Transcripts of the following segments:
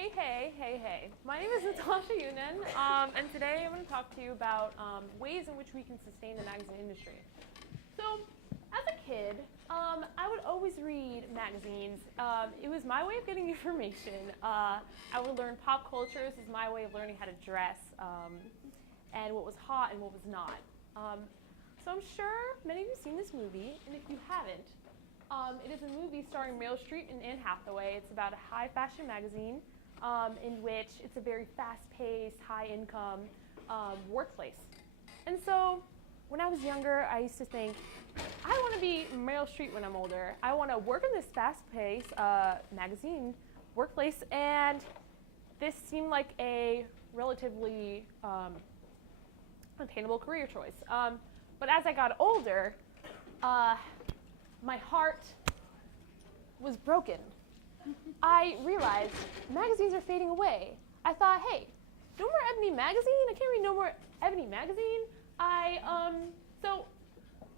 Hey. My name is Natasha Yunen, and today I'm going to talk to you about ways in which we can sustain the magazine industry. So, as a kid, I would always read magazines. It was my way of getting information. I would learn pop culture. This is my way of learning how to dress, and what was hot and what was not. So I'm sure many of you have seen this movie, and if you haven't, it is a movie starring Meryl Streep and Anne Hathaway. It's about a high fashion magazine in which it's a very fast-paced, high-income workplace. And so when I was younger, I used to think, I want to be Meryl Streep when I'm older. I want to work in this fast-paced magazine workplace, and this seemed like a relatively attainable career choice. But as I got older, my heart was broken. I realized magazines are fading away. I thought, hey, no more Ebony magazine? I can't read no more Ebony magazine. So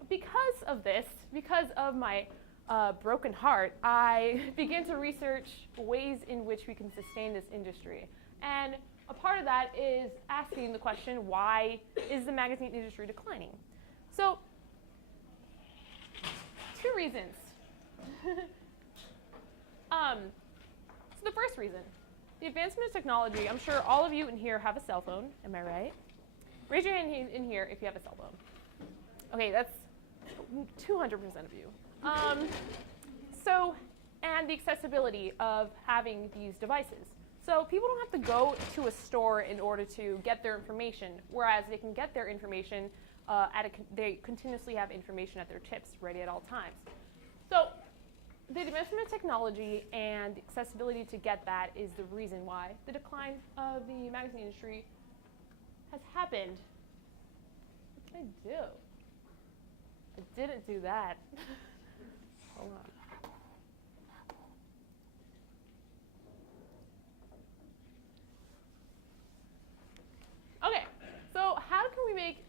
because of this, because of my broken heart, I began to research ways in which we can sustain this industry. And a part of that is asking the question, why is the magazine industry declining? So, two reasons. So the first reason, the advancement of technology. I'm sure all of you in here have a cell phone. Am I right? Raise your hand in here if you have a cell phone. Okay, that's 200% of you. And the accessibility of having these devices. So people don't have to go to a store in order to get their information, whereas they can get their information they continuously have information at their tips ready at all times. So the advancement of technology and accessibility to get that is the reason why the decline of the magazine industry has happened. What did I do? I didn't do that. Hold on. Okay, so how can we make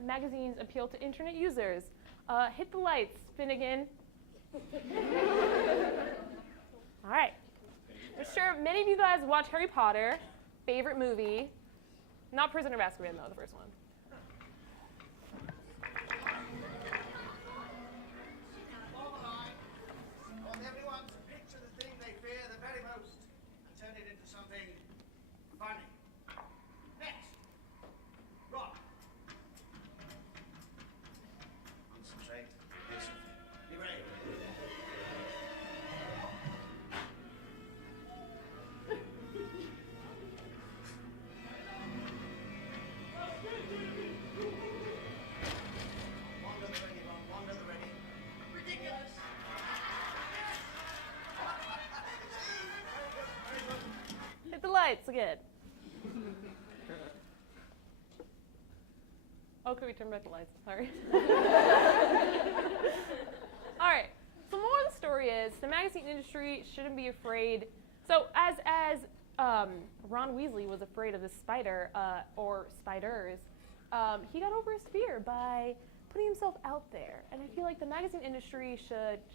magazines appeal to internet users? Hit the lights, Finnegan. All right. I'm sure many of you guys watch Harry Potter, favorite movie. Not Prisoner of Azkaban, though, the first one. Want everyone to picture the thing they fear the very most and turn it into something funny. Next. Rock. Concentrate. Listen. Be brave. Wander the ready, Ron. Wander the ready. Ridiculous. Hit the lights again. Oh, could we turn back the lights? Sorry. All right. So more of the story is the magazine industry shouldn't be afraid. So as Ron Weasley was afraid of the spider or spiders, he got over his fear by putting himself out there. And I feel like the magazine industry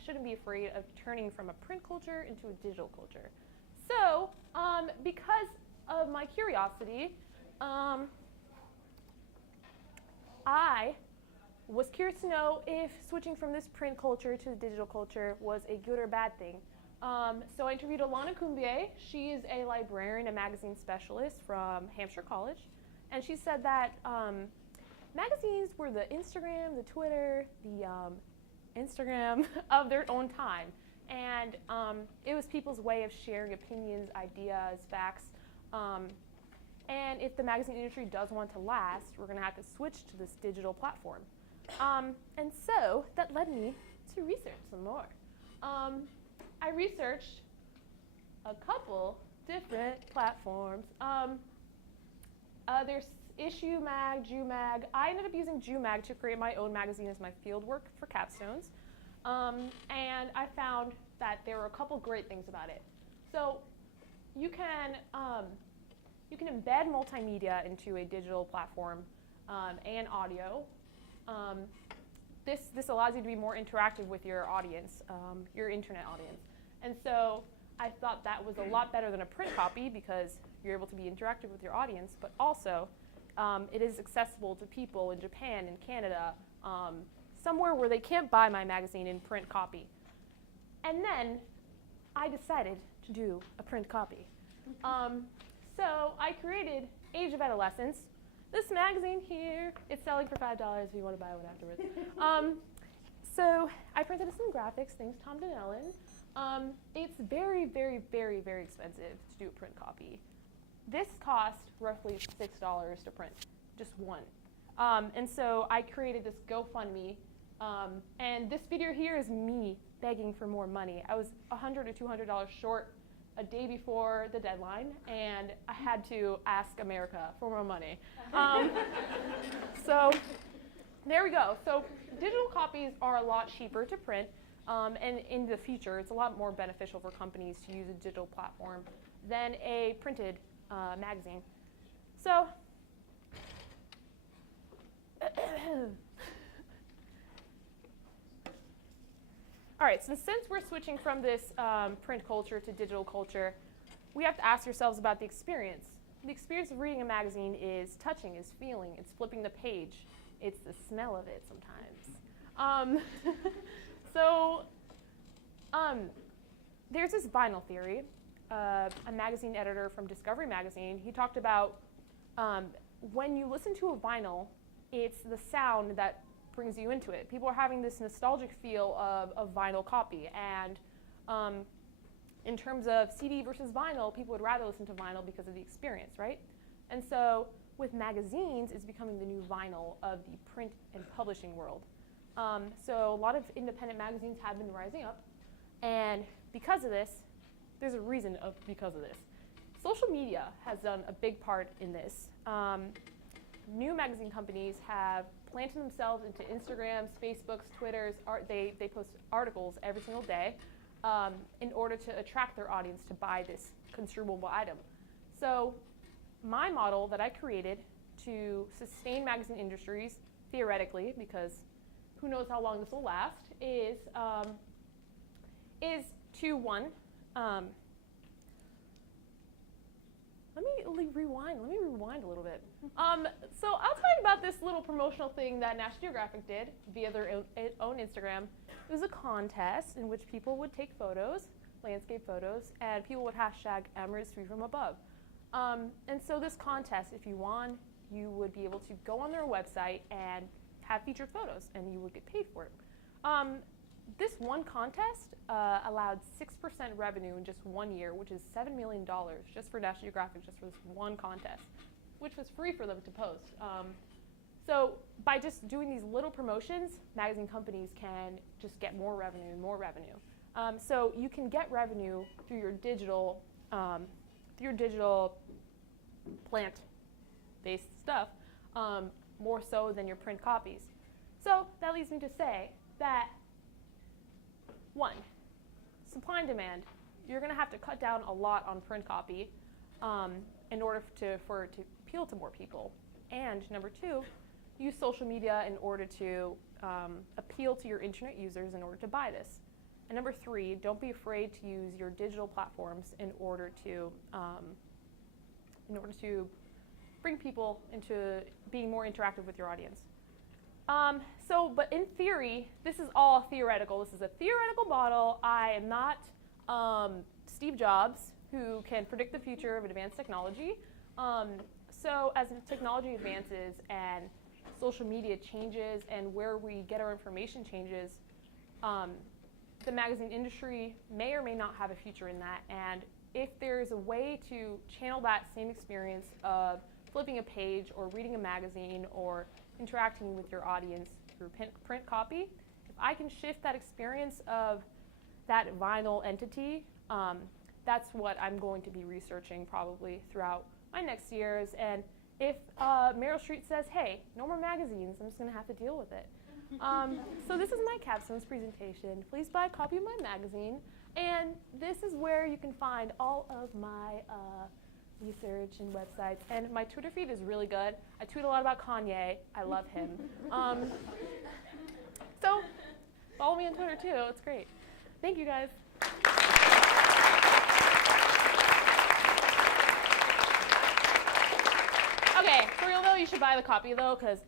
shouldn't be afraid of turning from a print culture into a digital culture. So because of my curiosity, I was curious to know if switching from this print culture to the digital culture was a good or bad thing. So I interviewed Alana Kumbier. She is a librarian and magazine specialist from Hampshire College. And she said that magazines were the Instagram, the Twitter, the Instagram of their own time. And it was people's way of sharing opinions, ideas, facts. And if the magazine industry does want to last, we're going to have to switch to this digital platform. And so that led me to research some more. I researched a couple different platforms. There's Issue Mag, Jew-Mag. I ended up using Jew-Mag to create my own magazine as my fieldwork for capstones. And I found that there were a couple great things about it. So you can embed multimedia into a digital platform and audio. This allows you to be more interactive with your audience, your internet audience. And so I thought that was a lot better than a print copy because you're able to be interactive with your audience, but also it is accessible to people in Japan and Canada, somewhere where they can't buy my magazine in print copy. And then I decided to do a print copy. So I created Age of Adolescence. This magazine here, it's selling for $5 if you want to buy one afterwards. So I printed some graphics, thanks Tom Donnellan. It's very, very, very, very expensive to do a print copy. This cost roughly $6 to print, just one. And so I created this GoFundMe, and this video here is me begging for more money. I was $100 to $200 short a day before the deadline, and I had to ask America for more money. So there we go. So digital copies are a lot cheaper to print, and in the future, it's a lot more beneficial for companies to use a digital platform than a printed magazine. So all right, so since we're switching from this print culture to digital culture, we have to ask ourselves about the experience. The experience of reading a magazine is touching, is feeling, it's flipping the page, it's the smell of it sometimes. There's this vinyl theory. A magazine editor from Discovery Magazine, he talked about when you listen to a vinyl, it's the sound that brings you into it. People are having this nostalgic feel of vinyl copy, and in terms of CD versus vinyl, people would rather listen to vinyl because of the experience, right? And so with magazines, it's becoming the new vinyl of the print and publishing world. So a lot of independent magazines have been rising up, and because of this, there's a reason because of this. Social media has done a big part in this. New magazine companies have planted themselves into Instagrams, Facebooks, Twitters. They post articles every single day in order to attract their audience to buy this consumable item. So my model that I created to sustain magazine industries, theoretically, because who knows how long this will last, is to, one, let me rewind a little bit. So I'll tell you about this little promotional thing that National Geographic did via their own Instagram. It was a contest in which people would take photos, landscape photos, and people would hashtag Emirates View from Above. And so this contest, if you won, you would be able to go on their website and have featured photos, and you would get paid for it. This one contest allowed 6% revenue in just 1 year, which is $7 million just for National Geographic, just for this one contest, which was free for them to post. So by just doing these little promotions, magazine companies can just get more revenue and more revenue. So you can get revenue through your digital plant-based stuff more so than your print copies. So that leads me to say that, one, supply and demand. You're going to have to cut down a lot on print copy in order for it to appeal to more people. And number two, use social media in order to appeal to your internet users in order to buy this. And number three, don't be afraid to use your digital platforms in order to bring people into being more interactive with your audience. But in theory, this is all theoretical. This is a theoretical model. I am not Steve Jobs, who can predict the future of advanced technology. So as technology advances and social media changes and where we get our information changes, the magazine industry may or may not have a future in that. And if there's a way to channel that same experience of flipping a page or reading a magazine or interacting with your audience through print copy, if I can shift that experience of that vinyl entity, that's what I'm going to be researching probably throughout my next years. And if Meryl Streep says, hey, no more magazines, I'm just going to have to deal with it. So this is my capstone's presentation. Please buy a copy of my magazine. And this is where you can find all of my research and websites. And my Twitter feed is really good. I tweet a lot about Kanye. I love him. So follow me on Twitter too. It's great. Thank you guys. should buy the copy though, because.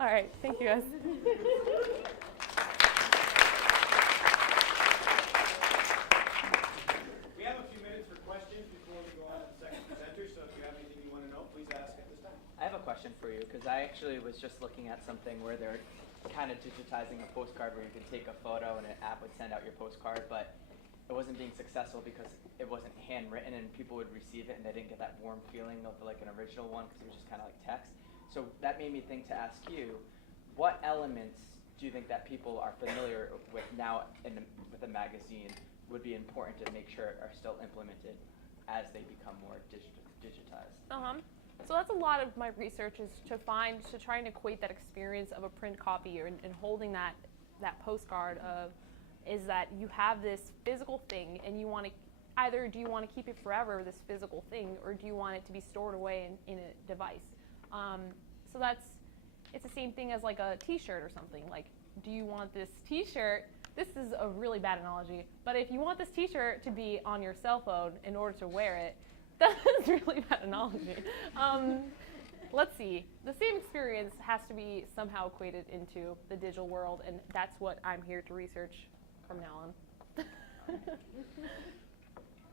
All right, thank you guys. We have a few minutes for questions before we go on to the second presenter, so if you have anything you want to know, please ask at this time. I have a question for you, because I actually was just looking at something where they're kind of digitizing a postcard where you could take a photo and an app would send out your postcard, but it wasn't being successful because it wasn't handwritten and people would receive it and they didn't get that warm feeling of like an original one because it was just kind of like text. So that made me think to ask you, what elements do you think that people are familiar with now with a magazine would be important to make sure are still implemented as they become more digitized? So that's a lot of my research is to try and equate that experience of a print copy and holding that postcard of, is that you have this physical thing and you want to, either do you want to keep it forever, this physical thing, or do you want it to be stored away in a device? So it's the same thing as like a t-shirt or something. Like, do you want this t-shirt, this is a really bad analogy, but if you want this t-shirt to be on your cell phone in order to wear it, that's a really bad analogy. Let's see. The same experience has to be somehow equated into the digital world, and that's what I'm here to research from now on.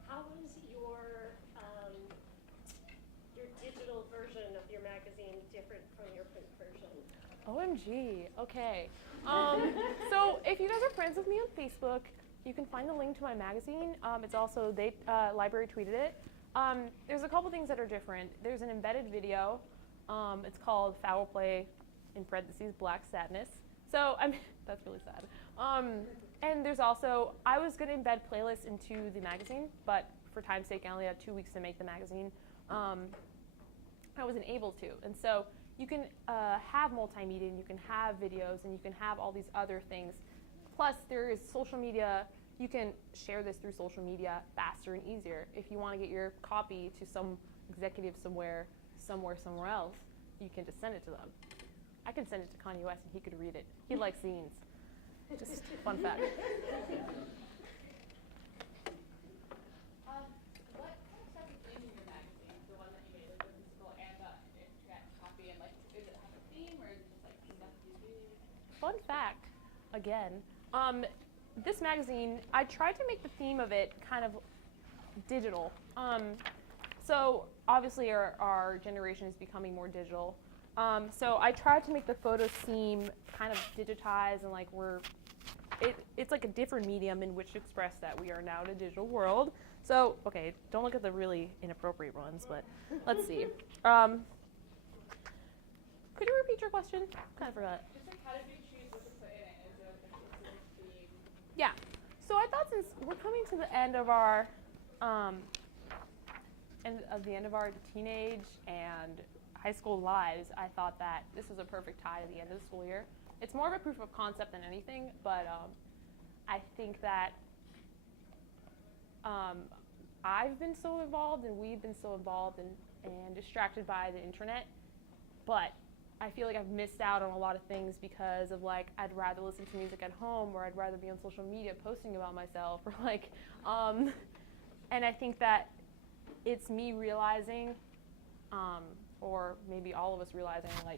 How is your digital version of your magazine different from your print version? OMG. Okay. So if you guys are friends with me on Facebook, you can find the link to my magazine. It's also, Library tweeted it. There's a couple things that are different. There's an embedded video. It's called Foul Play, in parentheses, Black Sadness. So, that's really sad. And there's also, I was going to embed playlists into the magazine, but for time's sake, I only had 2 weeks to make the magazine. I wasn't able to. And so you can have multimedia, and you can have videos, and you can have all these other things. Plus, there is social media. You can share this through social media faster and easier. If you want to get your copy to some executive somewhere else, you can just send it to them. I could send it to Kanye West and he could read it. He likes zines. Just fun fact. What kind of stuff is in your magazine? The one that you made, like the physical and the internet copy, and like, does it have a theme or is it just like stuff you read? Fun fact, again. This magazine, I tried to make the theme of it kind of digital. So obviously our generation is becoming more digital. So I tried to make the photos seem kind of digitized and like it's like a different medium in which to express that we are now in a digital world. So, okay, don't look at the really inappropriate ones, but let's see. Could you repeat your question? Kind of forgot. Just like, how did you choose what to put in it? Is there like a specific theme? Yeah. So I thought since we're coming to the end of our teenage and high school lives, I thought that this was a perfect tie to the end of the school year. It's more of a proof of concept than anything, but I think that I've been so involved and we've been so involved and distracted by the internet, but I feel like I've missed out on a lot of things because of like I'd rather listen to music at home or I'd rather be on social media posting about myself or like and I think that it's me realizing or maybe all of us realizing like